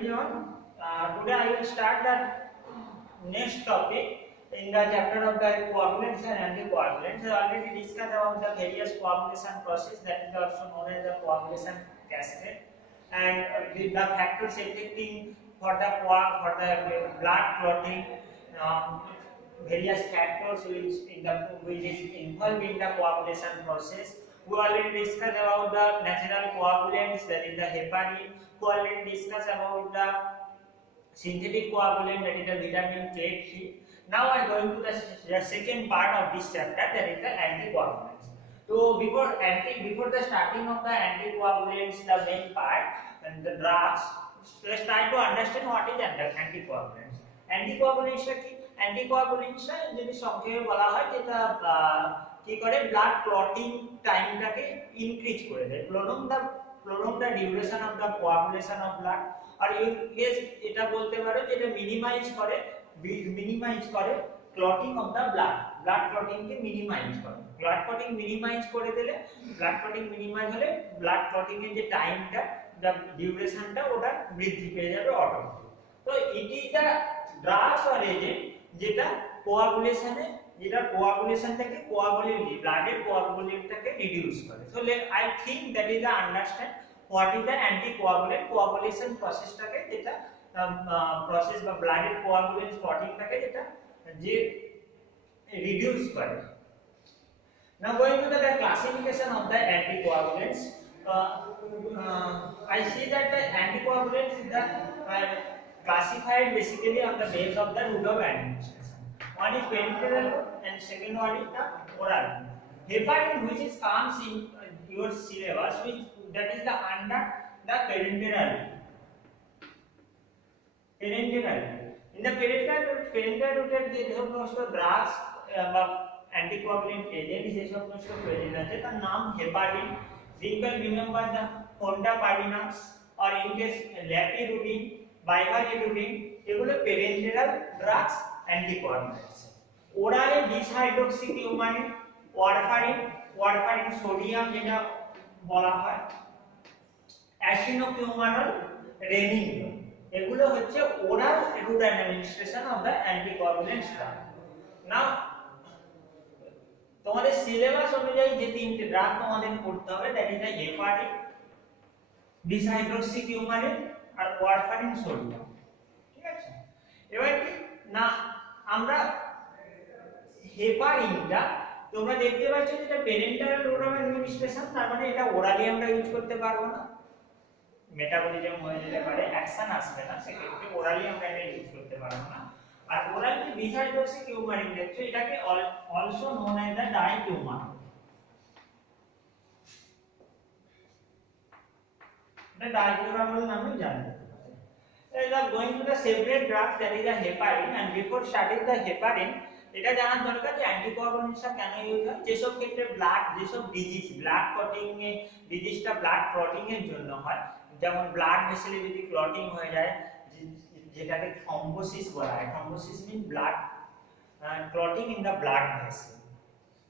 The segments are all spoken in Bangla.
everyone. Today I will start the next topic in the chapter of the coagulants and anticoagulants. I already discussed about the various coagulation process, that is also known as the coagulation cascade, and the factors affecting for the blood clotting, various factors which is involved in the coagulation process. We already discussed about the natural coagulants, that is the heparin. We already discussed about the synthetic coagulant, that is the vitamin K3. Now I am going to the second part of this chapter, that is the anticoagulants. So before the starting of the anticoagulants, the main part and the drugs, let's try to understand what is anticoagulants. Anticoagulants কি? Anticoagulants যদি সংক্ষেপে বলা হয় যেটা কি করে ব্লাড ক্লটিং টাইমটাকে ইনক্রিজ করে দেয়, prolong the duration of the coagulation of blood, আর এটা বলতে পারো যে এটা মিনিমাইজ করে clotting of the blood clotting কে মিনিমাইজ করে। ব্লাড ক্লটিং মিনিমাইজ করে দিলে, ব্লাড ক্লটিং মিনিমাইজ হলে ব্লাড ক্লটিং এর যে টাইমটা, দা ডিউরেশনটা ওটা বৃদ্ধি পেয়ে যাবে অটোমেটিক। তো it is the drugs or agent যেটা কোয়াগুলেশনটাকে ব্লাডের কোয়াগুলেন্টটাকে রিডিউস করে। So I think that is the understand what is the anticoagulant. Coagulation প্রসেসটাকে যেটা প্রসেস বা ব্লাডের কোয়াগুলেন্ট ক্লটিংটাকে যেটা যে রিডিউস করে। Now going to the classification of the anticoagulants, I see that the anticoagulants is the classified basically on the basis of the route of administration. One is parenteral route and second one is the oral route. Heparin, which is comes in your syllabus, which that is the under the parenteral route. In the parenteral route যে সমস্ত ড্রাগস বা অ্যান্টিকোয়াগুলেন্ট এজেন্ট যে সমস্ত প্রেজেন্ট আছে তার নাম heparin. You can remember the fondaparinux or in case lapiridine, bivalirudin, এগুলো parenteral drugs anticoagulants. Orale dishydroxycumarin, warfarin sodium যেটা বলা হয়, অ্যাসিনোকিউমারল, রেনিন, এগুলো হচ্ছে oral route administration of the anticoagulants drug. Now তোমাদের সিলেবাস অনুযায়ী যে তিনটে ড্রাগ তোমাদের পড়তে হবে, that is the heparin, dishydroxycoumarin আর ওয়ারফারিন সোডিয়াম। ঠিক আছে, এবার কি না আমরা হেপারিনটা তোমরা দেখতে পাচ্ছ যেটা পেরেন্টাল রুট অফ অ্যাডমিনিস্ট্রেশন, তার মানে এটা ওরালি আমরা ইউজ করতে পারবো না, মেটাবলিজম হয়ে যেতে পারে, অ্যাকশন আসবে না, সেক্ষেত্রে ওরালি আমরা এটা ইউজ করতে পারবো না। আর ওরাল যে ডিসহাইড্রোক্সিকিউমারিন দেখছো এটাকে also known as the dicoumarin, এটা ডাইকিউমারিন নামে জানা যেতে পারে। They are going to the separate drugs, that is the heparin, and before studying the heparin এটা জানার দরকার যে অ্যান্টিকোয়াগুলেন্টস কেন ইউজ হয়। যেসব ক্ষেত্রে যেসব ডিজিজ ব্লাড ক্লটিং এ ডিজিজটা ব্লাড ক্লটিং এর জন্য হয়, যেমন ব্লাড ভেসেলে যদি ক্লটিং হয়ে যায় যেটাকে থ্রম্বোসিস বলা হয়। Thrombosis mean blood clotting in the blood vessel.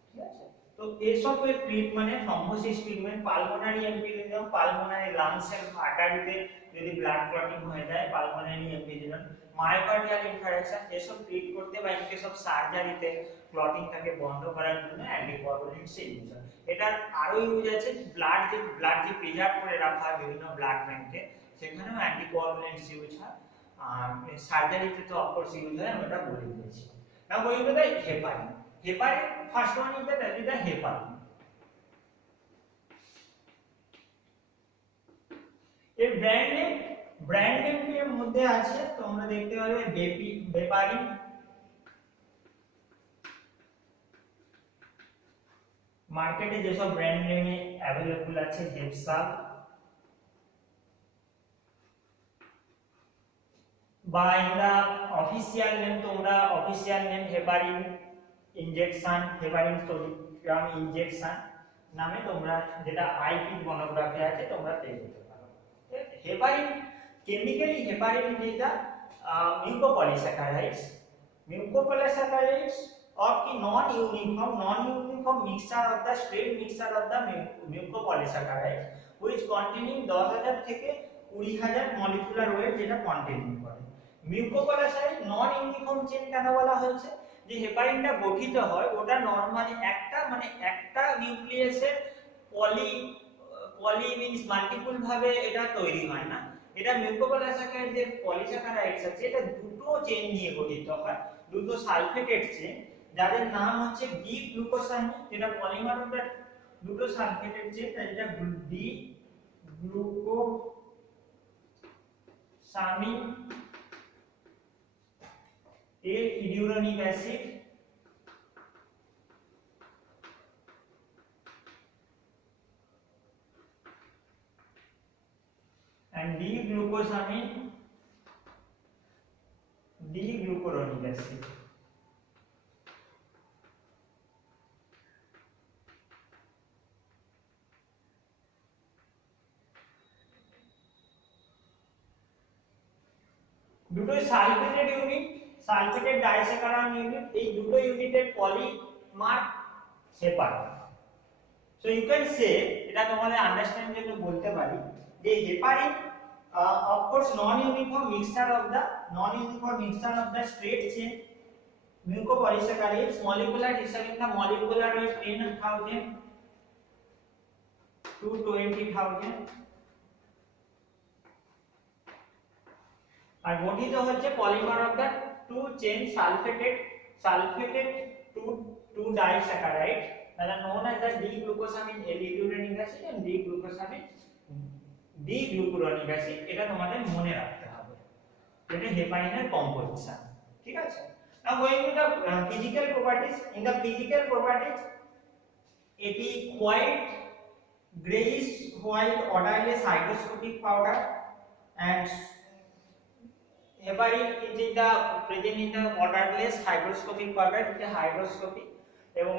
ঠিক আছে, তো এসব ট্রিটমেন্টে thrombosis treatment, pulmonary emphysema, pulmonary লাংসের আর্টারিতে যদি ব্লাড ক্লটিং হয়ে যায়, পালমোনারি এমফিজিম, মায়োকার্ডিয়াল ইনফারেকশন, এসব ট্রিট করতে বা ইন কেস অফ সার্জারিতে ক্লটিংটাকে বন্ধ করার জন্য অ্যান্টিকোয়াগুলেন্টস ইউজ হয়। এটার আরো ইউজ আছে, ব্লাড যে প্রিজার্ভ করে রাখা হয় বিভিন্ন ব্লাড ব্যাংকে, সেখানেও অ্যান্টিকোয়াগুলেন্টস ইউজ হয়। সার্জারিতে তো অফকোর্স ইউজ হয়, আমি ওটা বলে দিয়েছি। Now going to the heparin. Heparin first one is the heparin. এর ব্র্যান্ড নেম এর মধ্যে আছে, তোমরা দেখতে পাবে বেপারিন, মার্কেটে যেসব ব্র্যান্ড নেমে অ্যাভেলেবল আছে, হেপসাল বা ইনদা অফিসিয়াল নেম, তোমরা official name heparin injection, heparin sodium injection নামে তোমরা যেটা আইপি মনোগ্রাফে আছে তোমরা পেয়ে যেতে পারো। Heparin chemically heparin is the mucopolysaccharides or ki non-uniform mixture of the straight mixture of the mucopolysaccharides which containing 10,000 থেকে 20,000 মলিকুলার ওয়েট যেটা কন্টেইন করে। মিউকোপলিসাইড নন ইউনিফর্ম চেইন কেন বলা হয়েছে? যে হেপারিনটা গঠিত হয় ওটা নরমালি একটা নিউক্লিয়াসের পলি মিন্স মাল্টিপল ভাবে এটা তৈরি হয় না। এটা মিউকোপলিসাইড যে পলিস্যাকারাইডস আছে এটা দুটো চেইন নিয়ে গঠিত হয়, দুটো সালফেটেড চেইন যাদের নাম হচ্ছে ডি গ্লুকোসামিন, যেটা পলিমার অফ দ্য দুটো সালফেটেড চেইন, যেটা ডি গ্লুকোসামিন এর iduronic acid and D-glucosamine D-glucuronic acid. দুটো sulfated unit, sulfated disaccharide unit, এই দুটো ইউনিটের পলিমার হেপার। সো ইউ ক্যান সে, এটা তোমাদের আন্ডারস্ট্যান্ড জন্য বলতে পারি যে heparin of course non-uniform mixture of the straight chain mucopolysaccharides, molecular distance in the molecular weight 10,000 to 20,000 আর গঠিত হচ্ছে polymer of the two chain sulphated two disaccharide that are known as the D-glucosamine L-iduronate acid and D-glucuronic acid। এটা তোমাদের মনে রাখতে হবে, এটা হেপারিনের কম্পোজিশন, ঠিক আছে। Now going to the physical properties. In the physical properties, এটি white, grayish white odorless hygroscopic powder, and heparin is present in the odorless hygroscopic powder, it is hygroscopic, এবং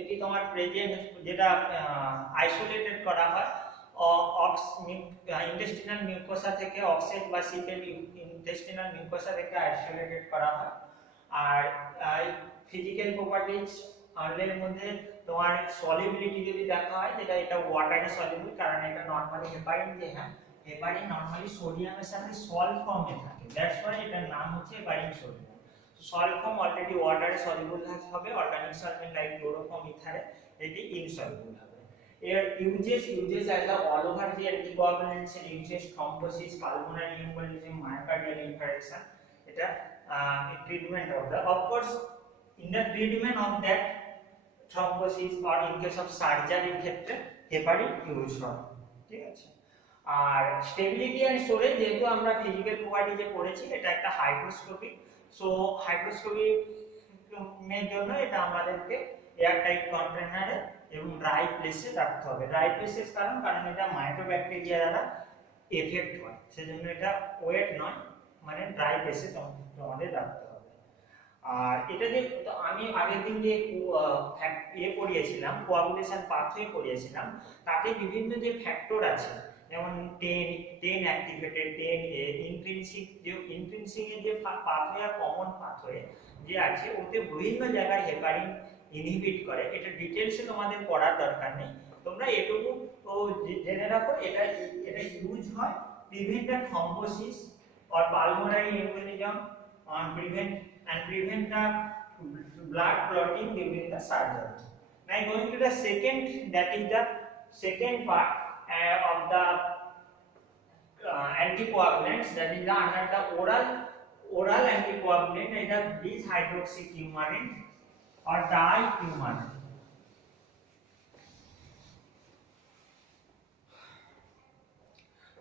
এটি তোমার প্রেজেন্ট যেটা আইসোলেটেড করা হয় ইন্টেস্টিনাল মিউকোসা থেকে, অক্সেট বা সিপেল ইন্টেস্টিনাল মিউকোসা থেকে আইসোলেটেড করা হয়। আর ফিজিক্যাল প্রপার্টিজ এর মধ্যে তোমার সলিবিলিটি যদি দেখা হয়, যেটা এটা ওয়াটারে সলিবল, কারণ এটা নরমালি হেপারিন, যে হ্যাঁ হেপারিন নরমালি সোডিয়ামের সাথে সল্ট ফর্মে থাকে, দ্যাটস ওয়াই এটার নাম হচ্ছে heparin sodium. Salt form already ওয়াটারে সলিবল হবে, অর্গানিক সলভেন্ট লাইক ক্লোরোফর্ম ইথারে এটি ইনসলিবল হবে। এর uses as the all over যে অ্যান্টিকোয়াগুলেন্টস এর uses thrombosis, pulmonary embolism, myocardial infarction, এটা treatment of the of course in the treatment of that thrombosis or in case of সার্জারির ক্ষেত্রে হেপারিন ইউজ হয়, ঠিক আছে। আর স্টেবিলিটি এন্ড স্টোরেজ, যেহেতু আমরা ফিজিক্যাল প্রপার্টিজে পড়েছি, এটা একটা হাইড্রোস্কোপিক, সো হাইড্রোস্কোপিক এর জন্য এটা আমাদেরকে এয়ার টাইট কন্টেনারে এবং ড্রাই প্লেসে রাখতে হবে। ড্রাই প্লেসের কারণ এটা মাইক্রোব্যাকটেরিয়া দ্বারা এফেক্ট হয়, সেজন্য এটা ওয়েট নয়, মানে ড্রাই প্লেসে তোমাদের রাখতে হবে। আর এটা যে আমি আগের দিন যে পড়িয়েছিলাম, কোয়াগুলেশন পাথওয়ে পড়িয়েছিলাম, তাতে বিভিন্ন যে ফ্যাক্টর আছে, যেমন 10 অ্যাক্টিভেটেড, 10 ইন্ট্রিনসিক এর যে পাথওয়ে আর কমন পাথওয়ে যে আছে, ওতে বিভিন্ন জায়গায় হেপারিন ইনহিবিট করে। এটা ডিটেইলসে তোমাদের পড়ার দরকার নেই, তোমরা এটুকু জেনে রাখো, এটা ইউজ হয় prevent the thrombosis or pulmonary embolism, prevent the blood clotting during the surgery. Now going to the second, that is the second part of the anticoagulants, that is the under the oral anticoagulant, that is bis-hydroxycoumarin or dicoumarin.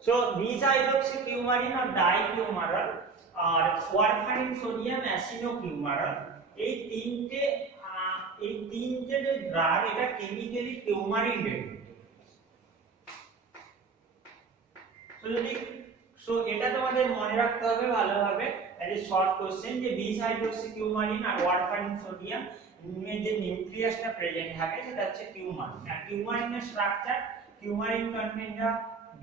So bis-hydroxycoumarin or dicoumarin আর ওয়ারফারিন, সোডিয়াম অ্যাসিনোকিউমারাল, এই তিনটে যে ড্রাগ, এটা কেমিক্যালি কিউমারিন রিলেটেড। সো এটা তোমাদের মনে রাখতে হবে ভালোভাবে, এজ শর্ট কোশ্চেন, যে bis-hydroxycoumarin আর ওয়ারফারিন সোডিয়াম এর যে নিউক্লিয়াসটা প্রেজেন্ট থাকে সেটা হচ্ছে কিউমারিন। আর কিউমারিনের structure, coumarin contain the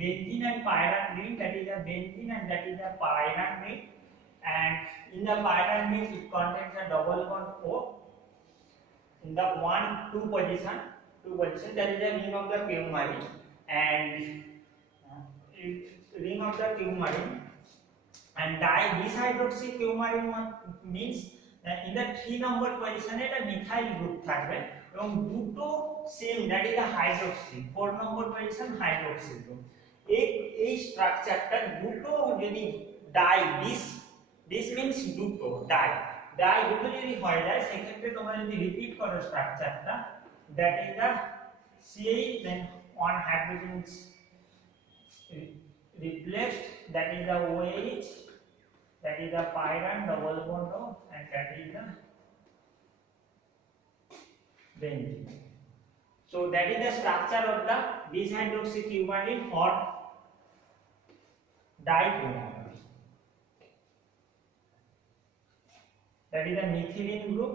benzene and pyrite ring, that is the benzene and that is the pyrite ring, and in the pyrite ring it contains a double bond O in the 1-2 position, that is the ring of the coumarin, and ring of the coumarin, and dihydroxycoumarin means in the 3 number position এটা মিথাইল গ্রুপ থাকবে এবং দুটো same that is the hydroxy 4 number position hydroxy group. এই স্ট্রাকচারটা দুটো যদি ডাই দিস মিন্স দুটো ডাই দুটো যদি হয়ে যায় সেক্ষেত্রে তোমরা যদি রিপিট করো স্ট্রাকচারটা that is the CH then one hydrogen is replaced, that is the OH, that is the pyran double bond O, and that is the benzene. So that is the structure of the dihydroxycoumarin or dicoumarin. That is the methylene group.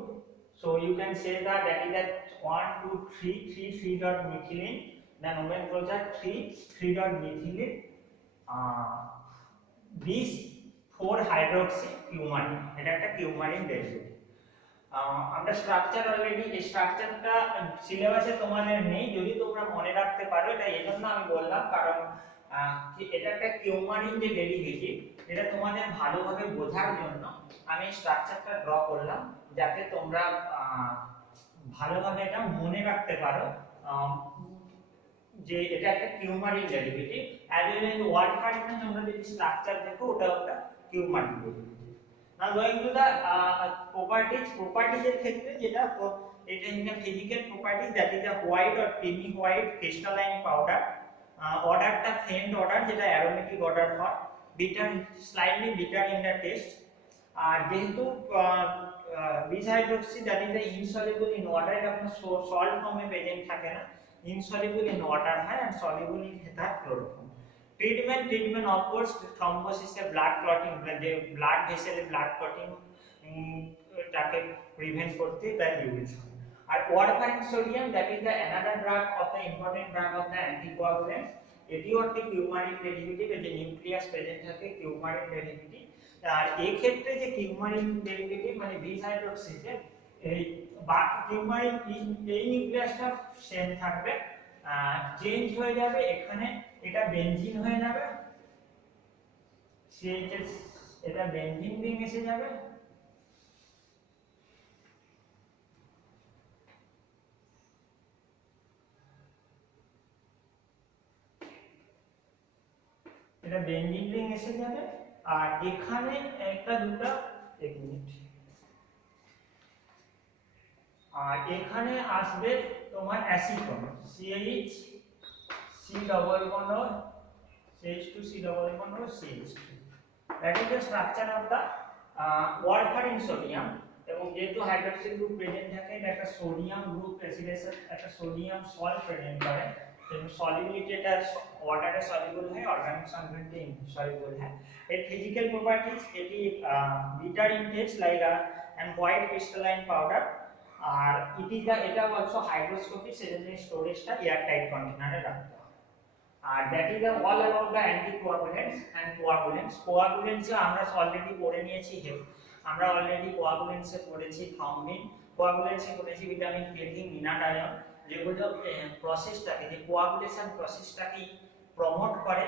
So you can say that is that 1 2 3 dot methylene, the nomenclature 3 dot methylene, this 4 hydroxycoumarin, এটা একটা কিউমারিন ডেরিভেটিভ। আমরা স্ট্রাকচার অলরেডি এই স্ট্রাকচারটা সিলেবাসে তোমাদের নেই, যদি তোমরা মনে রাখতে পারো এটা এজন্য আমি বললাম কারণ এটা একটা কিউমারিন যে ডেরিভেটিভ এটা তোমাদের ভালোভাবে বোঝার জন্য আমি স্ট্রাকচারটা ড্র করলাম যাতে তোমরা ভালোভাবে এটা মনে রাখতে পারো যে এটা একটা coumarin derivative. As well as word function তোমরা যদি স্ট্রাকচার দেখো ওটা একটা coumarin derivative. Now going to the properties এর ক্ষেত্রে যেটা এটা in the physical properties that is the white or creamy white crystalline powder, অর্ডারটা ফেন্ট অর্ডার যেটা অ্যারোমেটিক অর্ডার হয়, bitter slightly bitter in the taste. আর যেহেতু dihydroxy that is the insoluble in water, এটা কোনো সল্ট ফর্মে প্রেজেন্ট থাকে না, insoluble in water হয় and soluble in ether chloroform। Treatment of course thrombosis এ ব্লাড ক্লটিং, যে ব্লাড ভেসেলে ব্লাড ক্লটিং টাকে প্রিভেন্ট করতে এটা ইউজ হয়। আর warfarin sodium that is the another drug of the important drug of the anticoagulant, এটিও একটি কিউমারিন ডেরিভেটিভ, এর যে নিউক্লিয়াস প্রেজেন্ট থাকে কিউমারিন ডেরিভেটিভ। আর এই ক্ষেত্রে যে কিউমারিন ডেরিভেটিভ মানে dihydroxyতে এই বাকি কিউমারিন এই নিউক্লিয়াসটা সেম থাকবে, চেঞ্জ হয়ে যাবে, এখানে এটা বেনজিন হয়ে যাবে, CH এটা বেনজিন রিং এসে যাবে, এটা বেনজিন রিং এসে যাবে। আর এখানে একটা দুটো এক মিনিট, আর এখানে আসবে তোমার acetone CH C double bond or CH2 C double bond or CH3, that is the structure of the warfarin sodium। এবং যেহেতু হাইড্রোক্সিল গ্রুপ প্রেজেন্ট থাকে এটা একটা সোডিয়াম গ্রুপ অ্যাসিডেশন একটা সোডিয়াম সল্ট প্রেজেন্ট করে এবং সলিবিলিটি এটা ওয়াটারে সলিবল হয়, অর্গানিক সলভেন্টে ইনসলিবল হয়। এর ফিজিক্যাল প্রপার্টিজ এটি bitter in taste like and white crystalline powder, আর এটা অলসো হাইড্রোস্কোপিক, সেজন্য স্টোরেজটা এয়ার টাইট কন্টেনারে রাখতে হবে। আর that is all about the anticoagulants and coagulants আমরা অলরেডি পড়ে নিয়েছি। আমরা অলরেডি কোয়াগুলেন্টসে পড়েছি থ্রম্বিন, কোয়াগুলেন্টসে পড়েছি ভিটামিন ক্লেথিং মিনাডায়ন, যেগুলো প্রসেসটাকে যে কোয়াগুলেশন প্রসেসটাকে প্রমোট করে।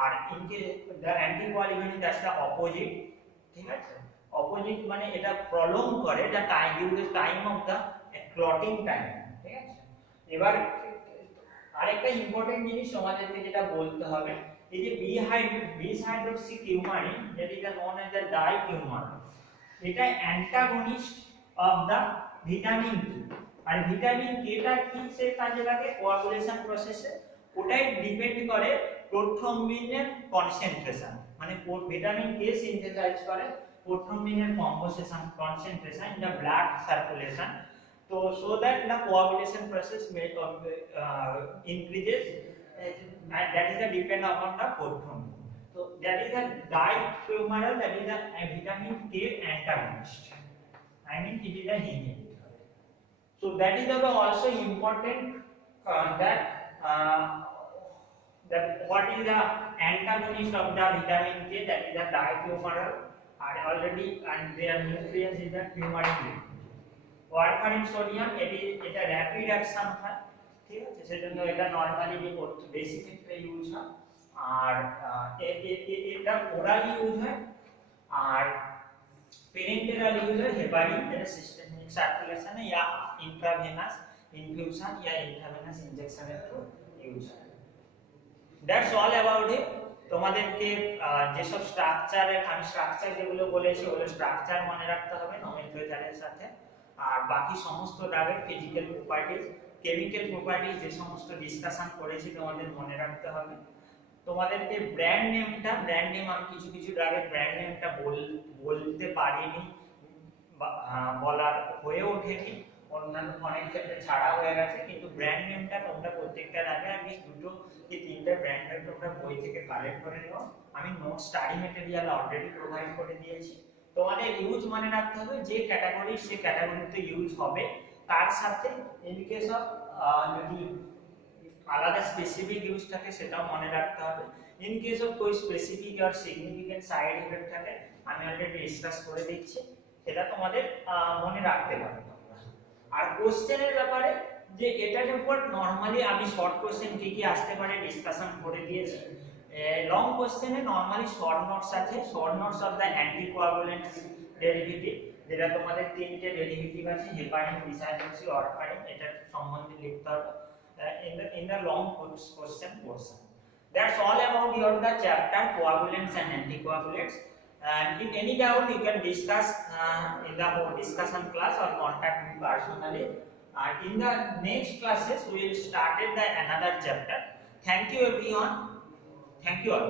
আর ইনকে the anticoagulant that's the opposite, ঠিক আছে, অপোজিট মানে এটা প্রলং করে the time time of the clotting time, ঠিক আছে। এবার আরেকটা ইম্পর্টেন্ট জিনিস তোমাদেরকে যেটা বলতে হবে, এই যে dihydroxycoumarin যেটা is known as the dicoumarin, এটা antagonist of the vitamin K. আর ভিটামিন কেটা কি সে কাজে লাগে কোয়াগুলেশন প্রসেসে, ওটাই ডিপেন্ড করে প্রোথ্রম্বিনের কনসেন্ট্রেশন, মানে ভিটামিন কে সিনথেসাইজ করে প্রোথ্রম্বিনের concentration in the blood circulation, so that the coagulation process may increases, that is the depend upon the prothrombin. So that is the dicoumarin, that is the vitamin K antagonist, I mean it is a inhibitor. So that is also important that what is the antagonist of the vitamin K, that is the dicoumarin, are already and their nucleus is the coumarin। Warfarin sodium এটা র্যাপিড অ্যাকশন হয়, ঠিক আছে, সেজন্য এটা নরমালি যে বেশি ক্ষেত্রে ইউজ হয়। আর এটা ওরাল ইউজ হয়, আর पेरेंटल यूज है हेपारिन যেটা সিস্টেমিক সার্কুলেশনে या इंट्रावेनस इन्फ्यूजन या इंट्रावेनस इंजेक्शन এর থ্রু ইউজ হয়। That's all about it. তোমাদেরকে যেসব স্ট্রাকচারের আমি স্ট্রাকচার যেগুলো বলেছি ওগুলো স্ট্রাকচার মনে রাখতে হবে নমেনক্লেচারের সাথে, আর বাকি সমস্ত ড্রাগের ফিজিক্যাল প্রপার্টিজ কেমিক্যাল প্রপার্টিজ যে সমস্ত ডিসকাশন করেছি তোমাদের মনে রাখতে হবে। তোমাদেরকে ব্র্যান্ড নেম আমি কিছু কিছু ড্রাগের ব্র্যান্ড নেমটা বলতে পারিনি, বলার হয়ে ওঠেনি, অন্যান্য অনেক ক্ষেত্রে ছাড়া হয়ে গেছে, কিন্তু ব্র্যান্ড নেমটা তোমরা প্রত্যেকটার আগে আমি দুটো কি তিনটা ব্র্যান্ড নেম তোমরা বই থেকে কালেক্ট করে নিও। আমি note study material already provide করে দিয়েছি। তোমাদের ইউজ মনে রাখতে হবে যে ক্যাটাগরি সে ক্যাটাগরিতে ইউজ হবে, তার সাথে ইন কেস অফ যদি আলাদা স্পেসিফিক ইউজ থাকে সেটাও মনে রাখতে হবে। ইন কেস অফ কোই স্পেসিফিক আর সিগনিফিকেন্ট সাইড ইফেক্ট থাকে আমি অলরেডি ডিসকাস করে দিচ্ছি, সেটা তোমাদের মনে রাখতে হবে। আর কোশ্চেনের ব্যাপারে যে এটার উপর নরমালি আমি শর্ট কোশ্চেন কি কি আসতে পারে ডিসকাশন করে দিয়েছি। লং কোশ্চেনে নরমালি শর্ট নোটস আছে, short notes of the anticoagulant derivative, যেটা তোমাদের তিনটে ডেরিভেটিভ আছে হেপারিন, ডিসাইডোসি, অরফারিন, এটা সম্বন্ধে লিখতে হবে in the long question portion. That's all about your the chapter coagulants and anticoagulants. And if any doubt you can discuss in the discussion class or contact me personally. And in the next classes we will start the another chapter. Thank you everyone. Thank you all.